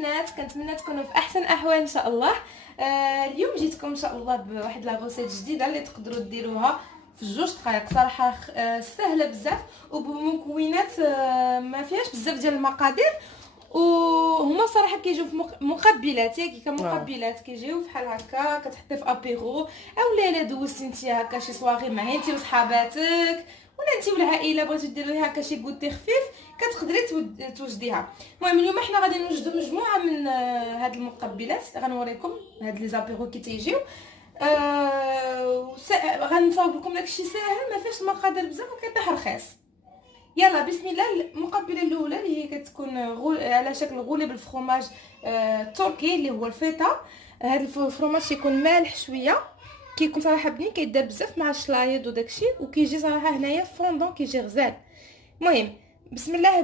البنات، كنتمنى تكونوا في احسن احوال ان شاء الله. اليوم جيتكم ان شاء الله بواحد لاغوسيت جديده اللي تقدروا ديروها في 2 دقائق. صراحه سهله بزاف وبمكونات ما فيهاش بزاف ديال المقادير، وهما صراحه كيجيو في مقبلات، ياك كمقبلات كيجيو بحال هكا كتحطي في ابيرو او لا دوزتي انت هكا شي صواغي مع انت وصحاباتك ولا انت والعائله بغيتو ديروا هكا شي كوتي خفيف كتقدري توجديها. المهم اليوم حنا غادي نوجدوا مجموعه من هاد المقبلات، غنوريكم هاد لي زابيرو كي تيجيو. غنصاوب لكم داكشي ساهل ما فيهش المقادير بزاف وكيطيح رخيص. يلا بسم الله. المقبله الاولى اللي هي كتكون على شكل غولي بالفرomاج تركي اللي هو الفيتا. هذا الفرomاج كيكون مالح شويه، كيكون صراحه بنين، كيدار بزاف مع الشلايض وداكشي، وكيجي صراحه هنايا فوندون كيجي غزال. المهم بسم الله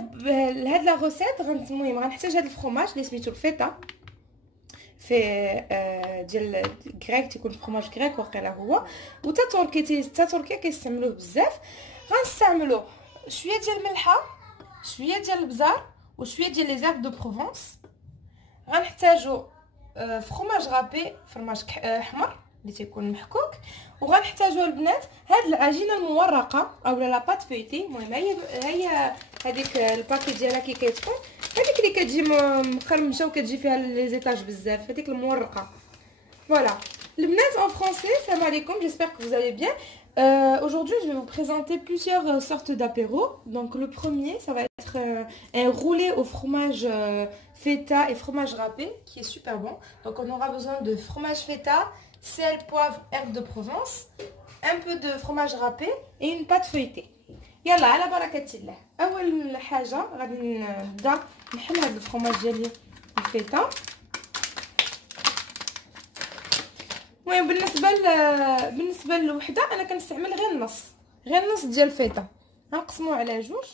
لهاد لا غوسيت. المهم غنحتاج هاد الفرomاج اللي سميتو الفيتا في ديال غريك، تيكون فرomاج غريك واقيلا هو، وتا تركيا كيستعملوه بزاف. غنستعملو شويه ديال الملحه، شويه ديال البزار، وشويه ديال لي زيرب دو بروفونس. غنحتاجو فرomاج غابي، فرماج احمر اللي تيكون محكوك. وغنحتاجو البنات هاد العجينه المورقه اولا لا بات فيتي. المهم هي هذيك الباكي ديالها كي كتكون هذيك اللي كتجي مقرمشه وكتجي فيها لي زيتاج بزاف، هذيك المورقه. Voilà. Les bnats en français, salam alaikum, j'espère que vous allez bien. Aujourd'hui, je vais vous présenter plusieurs sortes d'apéros. Donc, le premier, ça va être un roulé au fromage feta et fromage râpé, qui est super bon. Donc, on aura besoin de fromage feta, sel, poivre, herbes de Provence, un peu de fromage râpé et une pâte feuilletée. Yalla, ala barakatillah. أول حاجة غادي نبدا نحل هذا الفرomاج ديالي الفيتا. المهم بالنسبه للوحده انا كنستعمل غير النص ديال الفيتا، غنقسموه على جوج.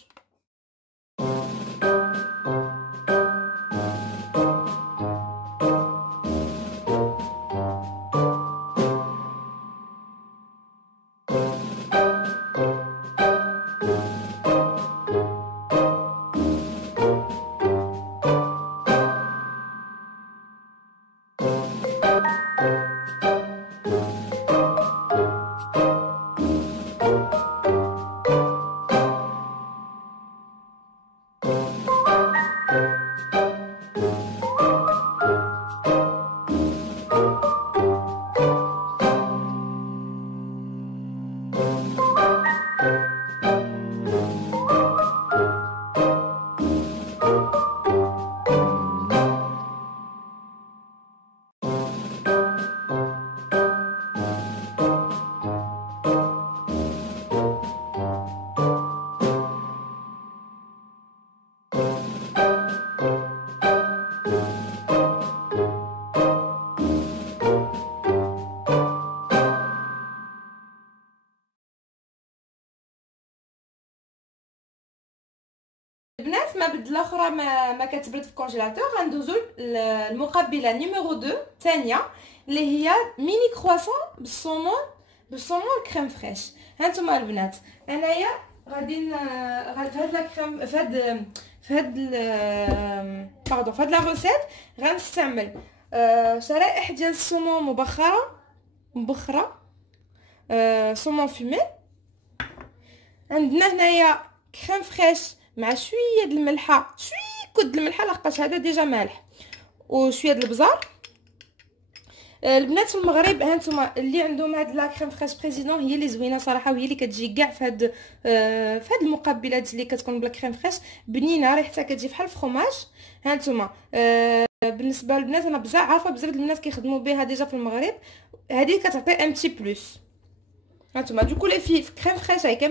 البنات ما بدله اخرى ما كتبرد في الكونجيلاتور. غندوزو المقبله نيميرو 2 الثانيه اللي هي ميني كرواسون بالصومون كريم فريش. هانتوما البنات انايا غادي في هاد لا كريم في هاد لا روسيت غنستعمل شرائح ديال الصومون مبخره صومون فومي. عندنا هنايا كريم فريش مع شويه د الملحه، شويه كود الملحه لحقاش هذا ديجا مالح، وشويه د البزار. البنات في المغرب هانتوما اللي عندهم هاد لا كريم فريش بريزيدون هي اللي زوينه صراحه، وهي اللي كتجي كاع في هاد المقبلات اللي كتكون بلا كريم فريش بنينه، ريحتها كتجي بحال الفرomاج. هانتوما بالنسبه للبنات انا بزاف عارفه بزاف البنات كيخدموا بها ديجا في المغرب، هذه كتعطي ان بتي بلوس. هانتوما دوكو لي في كريم فريش avec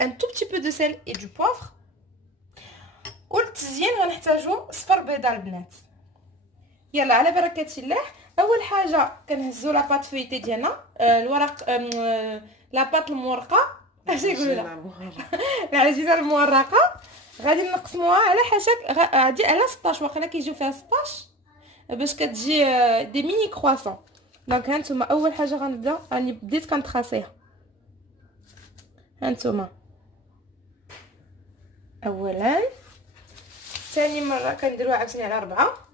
un tout petit peu de sel et du poivre. والتزيين غنحتاجو صفر بيضه البنات. يلا على بركه الله. اول حاجه كنهزو لاباط فويتي ديالنا، الورق لاباط المورقه اش يقولوا العجينه المورقه. غادي نقسموها على حسب، غادي على 16 واقيلا كيجيو فيها 16 باش كتجي دي ميني كرواسون. دونك هانتوما اول حاجه غنبدا، راني بديت كنتراسيها. هانتوما اولا، ثاني مره كنديروها عاوتاني على 4،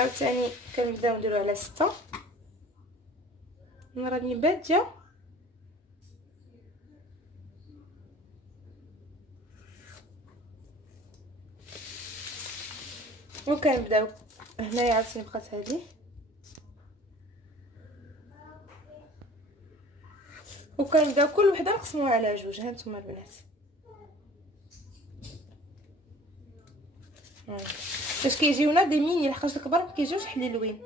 عاوتاني كنبداو نديرو على 6. انا راني باديه وكنبداو هنايا. عاوتاني بقات هذه وكنبداو كل وحده نقسموها على جوج. ها نتوما البنات باش كيجيونا دي ميني، لحقاش الكبار ما كيجيوش حليلوين.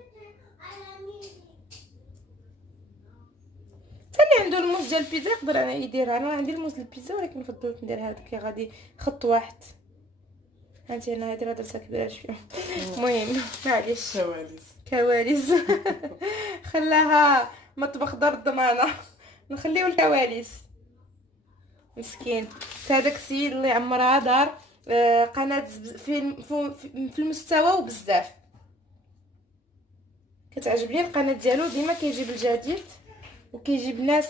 ثاني عنده الموس ديال البيتزا يقدر انا يديرها. انا عندي الموس ديال البيتزا ولكن نفضل ندير هذا كي غادي خط واحد. هانتي انا هادي راه درتها كبيره شويه. المهم معليش كواليس خلاها مطبخ دار الضمانه، نخليو الكواليس مسكين. هذاك السيد اللي عمرها دار قناه في المستوى وبزاف كتعجبني القناه ديالو. ديما كيجيب الجديد وكيجيب ناس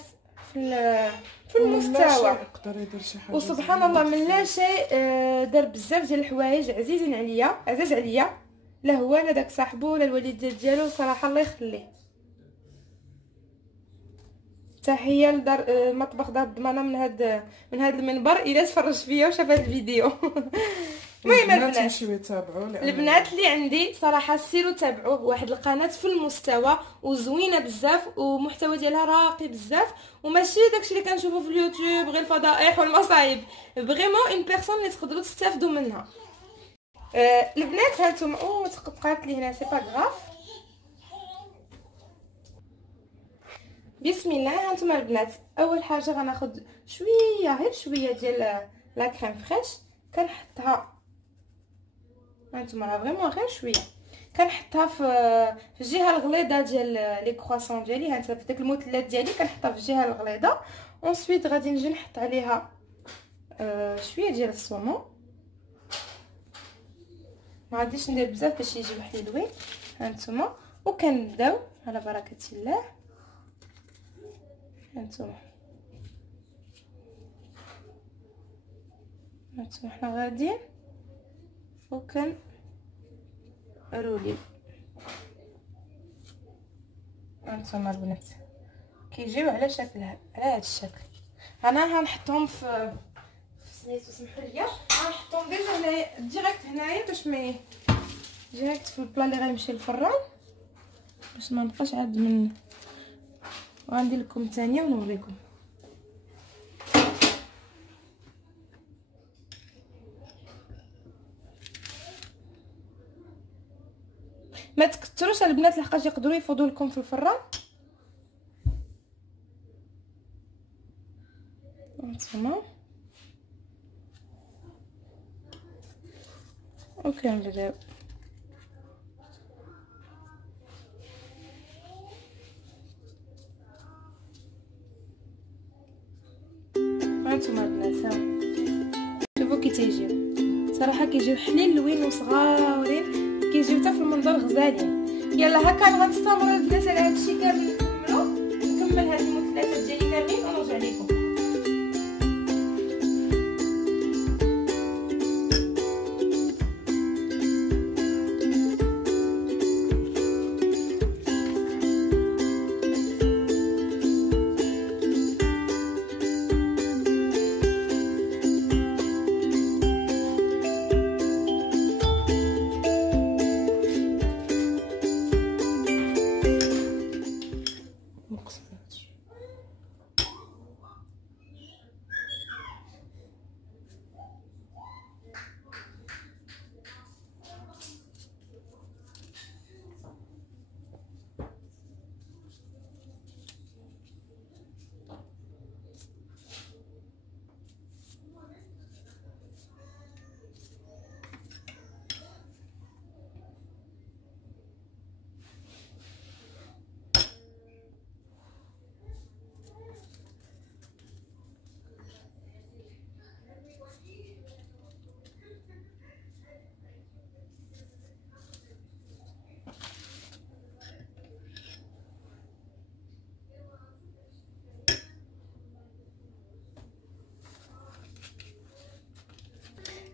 في المستوى. وسبحان الله من لا شيء دار بزاف ديال الحوايج عزيز عليا، لا هو لا داك صاحبو لا الوالد ديالو، صراحه الله يخليه. تحيه لدار مطبخ دار الضمانه من هاد المنبر الا تفرج فيا وشاف هاد الفيديو. المهم البنات اللي عندي صراحه سيروا تابعوه، واحد القناه في المستوى وزوينه بزاف ومحتوى ديالها راقي بزاف، وماشي داكشي اللي كنشوفو في اليوتيوب غير الفضائح والمصايب. فريمون اون بيرسون اللي تقدروا تستافدوا منها. البنات هانتوما تقطعت لي هنا سي با غراف. بسم الله. هانتوما البنات اول حاجه غناخذ شويه غير شويه ديال لا كريم فريش كنحطها. هانتوما راه فريمون غير شويه كنحطها في الجهه الغليظه ديال لي كرواسون ديالي. هانتا في داك المثلث ديالي كنحطها في الجهه الغليظه. اونسويت غادي نجي نحط عليها شويه ديال الصومون. ما غاديش ندير بزاف باش يجيو حلوين. هانتوما وكنبداو على بركه الله. هانتوما حنا غاديين رولي. هانتوما البنات كيجيو على شكل على هذا الشكل. انا غنحطهم في سميتو سمحوا لي غنحطهم ديجا هنايا ديريكت هنايا باش ما ديريكت في البلا اللي غيمشي للفران باش ما نبقاش عاد من. وغندير لكم الثانيه ونوريكم. ما تكثروش البنات لحقاش يقدروا يفوضوا لكم في الفران. هانتوما وكنبداو هانتوما البنات شوفوا كي تيجيو. صراحه كيجيو حليلوين وصغارين، كيجيو حتى في المنظر غزالين. يلا هكا غنستمر البنات على هادشي كامل. نكمل هاد المثلثات ديالي كاملين ونرجع لكم.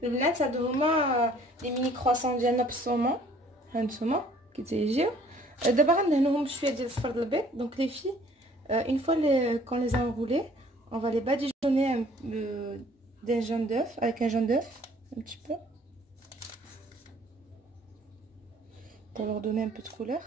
البنات هادو هما لي ميني كرواسون ديالنا بالصومون. هانتوما كي تيجيو. دابا غندهنوهم بشويه ديال الصفر د البيض. دونك لي في une fois qu'on les a enroulés, on va les badigeonner d'un jaune d'œuf, avec un jaune d'œuf un petit peu pour leur donner un peu de couleur.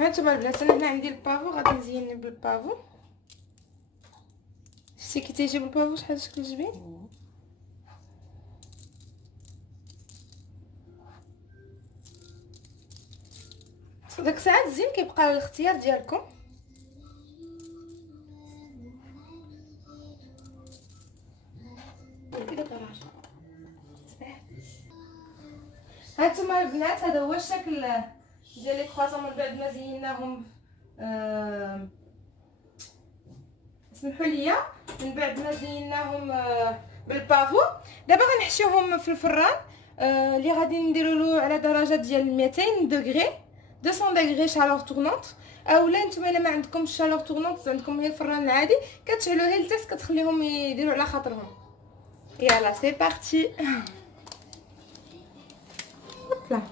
هانتوما البنات انا هنا عندي البافو غادي نزين بالبافو. شتي كي تيجيب البافو شحال شكل زوين. داك الساعات الزين كيبقى على الاختيار ديالكم. هانتوما البنات هذا هو الشكل ديال لي كرواسون من بعد ما زيناهم. اسمحوا لي، من بعد ما زيناهم بالبافو. دابا غنحشيوهم في الفران اللي غادي نديروا له على درجه ديال 200 دوغري 200 دوغري شالور تورنونط. اولا نتوما الا ما عندكمش شالور تورنونط، عندكم غير الفران العادي، كتشعلوه للتحت كتخليهم يديروا على خاطرهم. يلا سي بارتي. هوبلا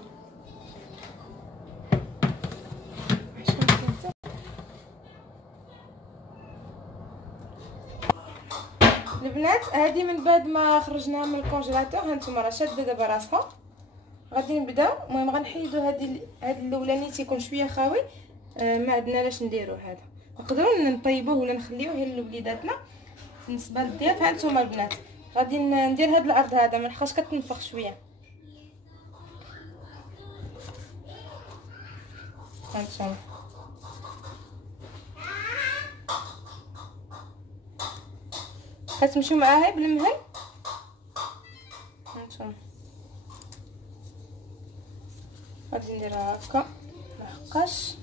البنات. هذه من بعد ما خرجناها من الكونجيلاتور هانتوما راه شاده دابا راسها. غادي نبداو. المهم غنحيدو هاد الاولاني تيكون شويه خاوي، ما عندنا لاش نديرو هذا. نقدروا نطيبوه ولا نخليوه غير لوليداتنا. بالنسبه للضياف هانتوما البنات غادي ندير هاد العرض هذا ما لحقاش كتنفخ شويه. هانتوما كتمشيو معاها بالمهل. هانتوما غادي نديرها هكا لحقاش.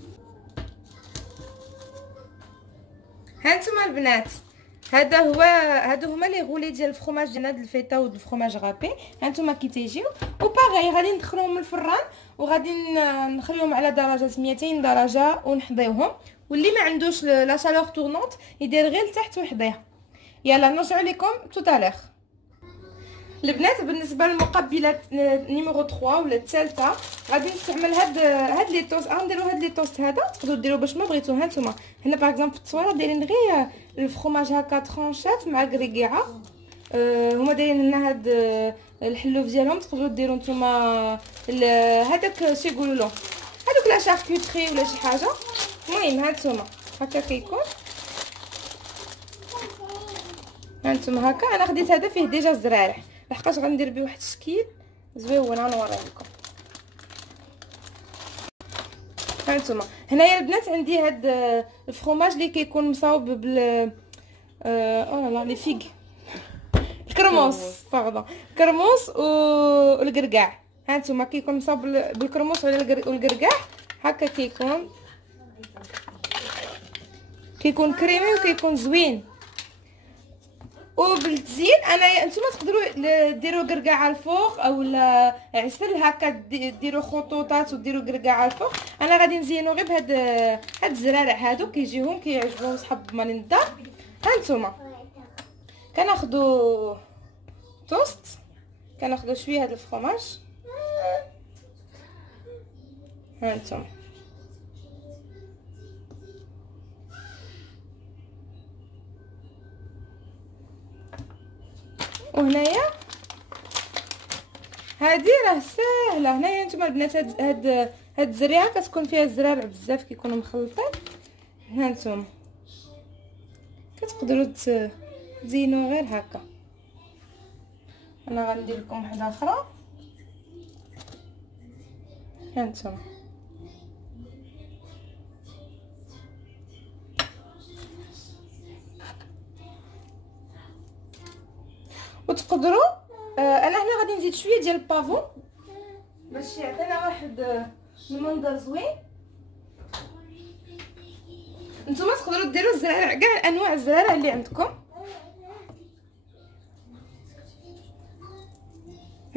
هانتوما البنات هادو هما لي غولي ديال الفرomاج ديال هاد الفيتا ود الفرomاج غابي. هانتوما كي تيجيو وباغي غادي ندخلوهم من الفران وغادي نخليهم على درجه 200 درجه ونحضيوهم. واللي ما عندوش لا شالور تورنونط يدير غير لتحت ويحضيها. يلا نرجع لكم توتالير. البنات بالنسبه للمقبلات نيميرو 3 ولا الثالثه غادي نستعمل هاد لي توست. نديرو هاد لي توست هذا تقدروا ديروا باش ما بغيتو. هانتوما هنا باغ اكزومبل في التصويره دايرين غير الفرomاج هكا ترونشات مع كريكيعه. هما دايرين لنا هاد الحلوف ديالهم. تقدروا ديروا نتوما هذاك شي يقولوا له هذوك لا شاركوتري ولا شي حاجه. المهم هانتوما هكا كيكون. هانتوما هكا انا خديت هذا فيه ديجا الزرارح لحقاش غندير بيه واحد الشكل زويون. غنوري لكم. هانتوما هنايا البنات عندي هاد الفرomاج اللي كيكون مصاوب بال لا لي فيغ الكرموس باردون الكرموس والكركاع. هانتوما كيكون مصاوب بالكرموس والكركاع هكا كيكون كريمي وكيكون زوين. وبالتزيين انا نتوما تقدروا ديروا كركاع على الفوق اولا عسل هكا ديروا خطوطات وديروا كركاع على الفوق. انا غادي نزينو غير بهاد الزرارع هادو كيجيهم كيعجبهم صحاب مال الدار. هانتوما كناخذوا توست، كناخذوا شويه هاد الفرomاج. هانتوما وهنايا هادي راه ساهله. هنايا نتوما البنات هاد الزريعه كتكون فيها الزرارع بزاف كيكونوا مخلطين. هانتوما كتقدروا تزينوا غير هكا. انا غندير لكم وحده اخرى. هانتوما وتقدروا انا هنا غادي نزيد شويه ديال البافو باش يعطينا واحد المنظر زوين. نتوما تقدروا ديروا الزرارع كاع انواع الزرارع اللي عندكم.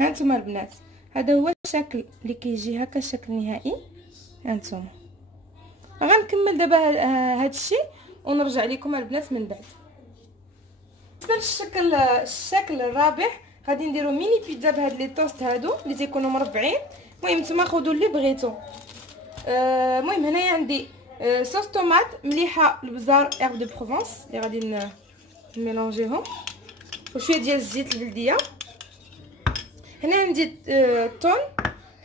ها نتوما البنات، هذا هو الشكل اللي كيجي هكا، الشكل النهائي. ها نتوما غنكمل دابا هذا الشيء ونرجع لكم البنات من بعد. بالنسبه الشكل الرابع غادي نديروا ميني بيتزا بهاد لي توست هادو اللي تيكونوا مربعين. المهم نتوما خذوا اللي بغيتو. المهم هنايا عندي صوص طوماط، مليحه، البزار، ايرب دو بروفونس اللي غادي نميلونجيهم، وشويه ديال الزيت البلديه. هنا عندي الثوم،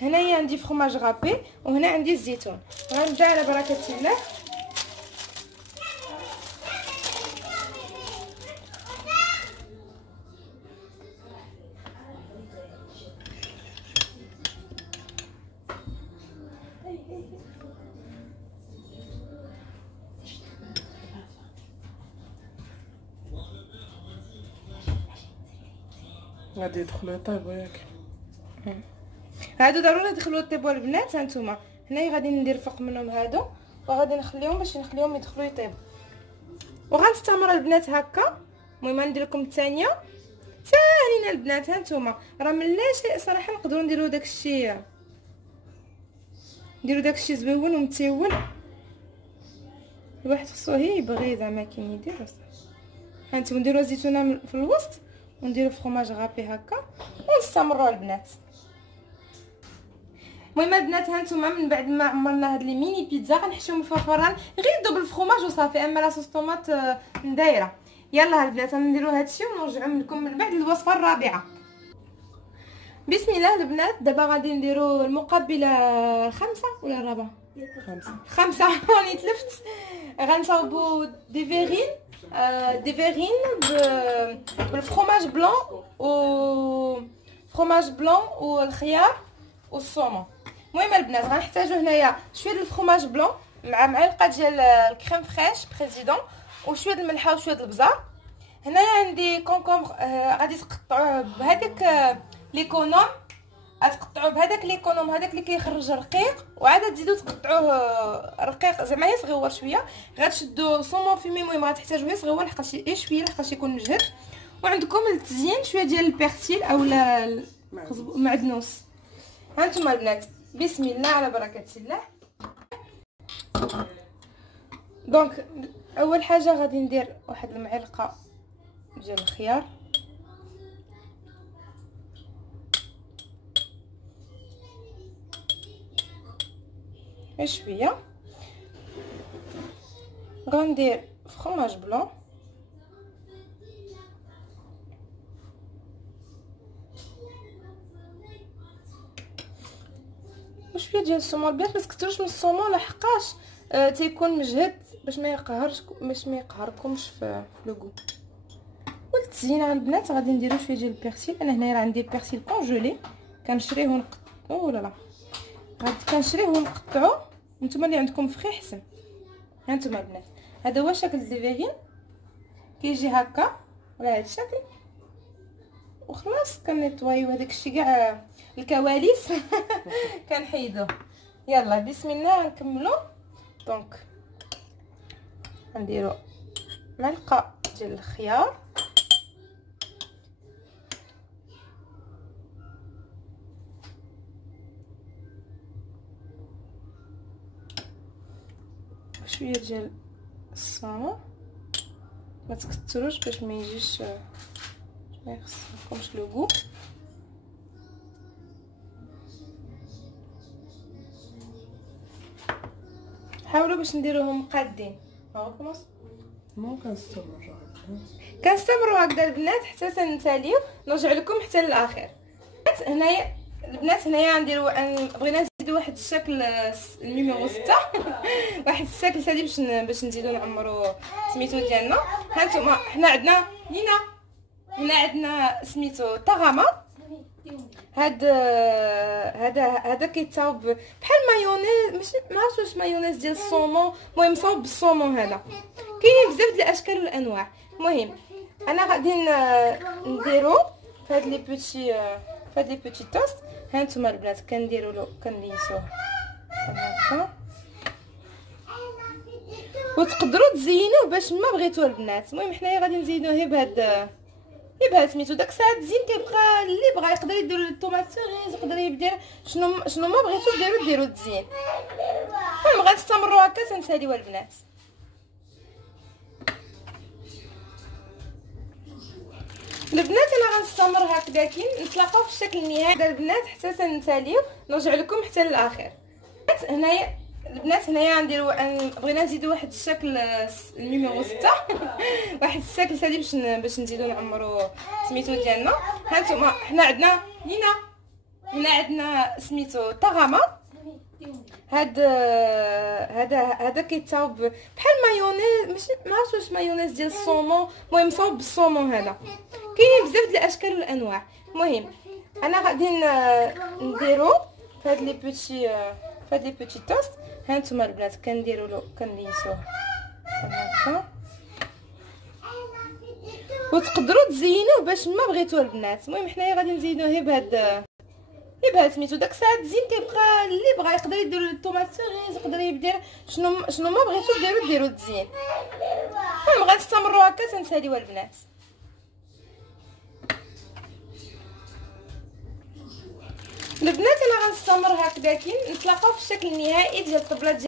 هنايا عندي فرماج غابي، وهنا عندي الزيتون. غنبدا على بركه الله. غادي يدخلوا يطيبوا ياك. هادو ضروري يدخلوا يطيبوا البنات. هانتوما هنايا غادي ندير فوق منهم هادو، وغادي نخليهم باش نخليهم يدخلوا يطيبوا، وغنستمر البنات هكا. المهم ندير لكم الثانيه ساهلين البنات. هانتوما راه من لا شيء صراحه نقدروا نديروا داكشي، نديروا داكشي زويون ومتيول. الواحد خصو هي يبغي زعما كي يدير. هانتوما نديروا الزيتونه في الوسط، ونديروا فرماج غابي هكا، ونستمروا البنات. المهم البنات هانتوما من بعد ما عمرنا هاد لي ميني بيتزا غنحشيهم في الفران، غير دوبل الفرماج وصافي. اما لا صوص طوماط دايره. يلا البنات غنديروا هادشي ونرجعوا لكم من بعد الوصفه الرابعه. بسم الله البنات. دابا غادي نديروا المقبله الخامسه ولا الرابعه؟ خمسه. راني تلفت. غنصاوبوا دي فيغين بالفرماج بلون فرماج بلون والخيار والصومون. المهم البنات غنحتاجو هنايا شويه د الفرماج بلون مع معلقه ديال الكريم فريش بريزيدون، وشويه د الملحه وشويه د البزار. هنايا عندي كونكومبر، غادي تقطعوه بهذاك ليكونوم، غتقطعوه بهذاك ليكونوم هذاك اللي كيخرج رقيق، وعاد تزيدو تقطعوه رقيق زعما صغيور شويه. غتشدو صومون فيمي. المهم غتحتاجوه صغيور لحقاش شويه لحقاش يكون مجهد. وعندكم للتزيين شويه ديال البيرسيل اولا معدنوس. هانتوما البنات بسم الله على بركه الله. دونك اول حاجه غادي ندير واحد المعلقه ديال الخيار، شويه. غندير فرماج بلون، وشويه ديال الصومون. البنات ما تكثروش من الصومون لحقاش تيكون مجهد باش ما يقهركمش في لوغو. والتزيين على البنات غادي نديرو شويه ديال البيرسيل. انا هنايا راه عندي البيرسيل كونجولي كنشريه ونقطعو لا غادي كنشريه ونقطعو. نتوما اللي عندكم فخي حسن. هانتوما البنات هذا هو شكل الفيغين، كيجي هكا على هذا الشكل. وخلاص كنيطوايو هذاك الشيء كاع الكواليس كنحيدوه. يلا بسم الله نكملو. دونك نديرو معلقه ديال الخيار، شويه ديال الصومون، ما تكثروش باش ما يجيش ما يخصكمش لوغو. حاولوا باش نديروهم قادين. هاكم كنستمروا هكذا البنات حتى تنساليو. نرجع لكم حتى للاخر. هنايا البنات هنايا نديرو بغينا نزيدو واحد الشكل النيميرو 6 واحد الشكل سادي باش نزيدو نعمرو سميتو ديالنا. هانتوما حنا عندنا لينا هنا عندنا سميتو طغامه. هذا كيتصاوب بحال مايونيز، ماشي ما عرفتش واش مايونيز ديال الصومون. المهم صاوب بالصومون. هذا كاينين بزاف ديال الاشكال والانواع. المهم انا غادي نديرو في هاد لي بوتي توست. هانتوما البنات كنديروا له كنليسوه هكا، وتقدروا تزينوه باش ما بغيتوه البنات. المهم حنايا غادي نزينوه غير بهاد سميتو. داك الساعه الزين كيبقى اللي بغا يقدر يدير الطوماط سيريز، يقدر يدير شنو ما بغيتو ديروا الزين. المهم غنستمروا هكا تنساليو البنات. البنات انا غنستمر هكذاكين، نتلاقاو في الشكل النهائي ديال البنات حتى تنساليو، نرجع لكم حتى للاخر. هنايا البنات هنايا نديرو بغينا نزيدو واحد الشكل نيميرو 6 واحد الشكل سادي باش نزيدو نعمرو سميتو ديالنا. هانتوما حنا عندنا هنا عندنا سميتو طغامه. هذا كيتصاوب بحال مايونيز، ماشي ما عرفتش واش مايونيز ديال الصومون، المهم صاوب بالصومون. هذا كاينين بزاف ديال الاشكال والانواع. المهم انا غادي نديرو في هاد لي بوتي توست. هانتوما البنات كنديروا له كنليسوه هكا، وتقدروا تزينوه باش ما بغيتوه البنات. المهم حنايا غادي نزينوه غير بهاد سميتو. داك الساعه الزين كيبقى اللي بغا يقدر يدير الطوماط سيريز، يقدر يدير شنو ما بغيتو ديروا الزين. المهم غنستمروا هكا تنساليو البنات. البنات انا غنستمر هكذاكين، نتلاقاو في الشكل النهائي ديال الطبله ديال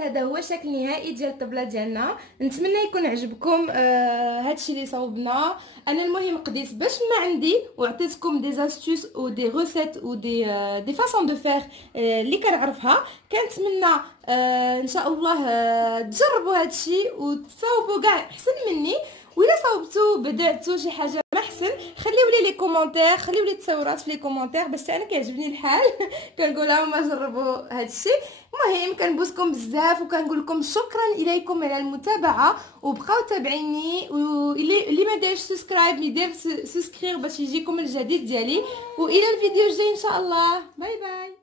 هذا هو الشكل النهائي ديال الطبله ديالنا. نتمنى يكون عجبكم هادشي اللي صوبنا. انا المهم قديت باش ما عندي وعطيتكم دي زاستوس و دي ريسيت و دي فاصون دو فير اللي كنعرفها. كنتمنى ان شاء الله تجربوا هادشي وتصاوبوا كاع احسن مني، وإلا صوبتوا بدعتوا شي حاجه ما احسن خليو لي لي كومونتير، خليو لي التصورات في لي كومونتير باش انا كيعجبني الحال كنقول لهم جربوا هادشي. المهم كنبوسكم بزاف وكنقول لكم شكرا اليكم على المتابعه، وبقاو تابعيني، واللي ما دارش سبسكرايب يدير سبسكريب باش يجيكم الجديد ديالي. والى الفيديو الجاي ان شاء الله. باي باي.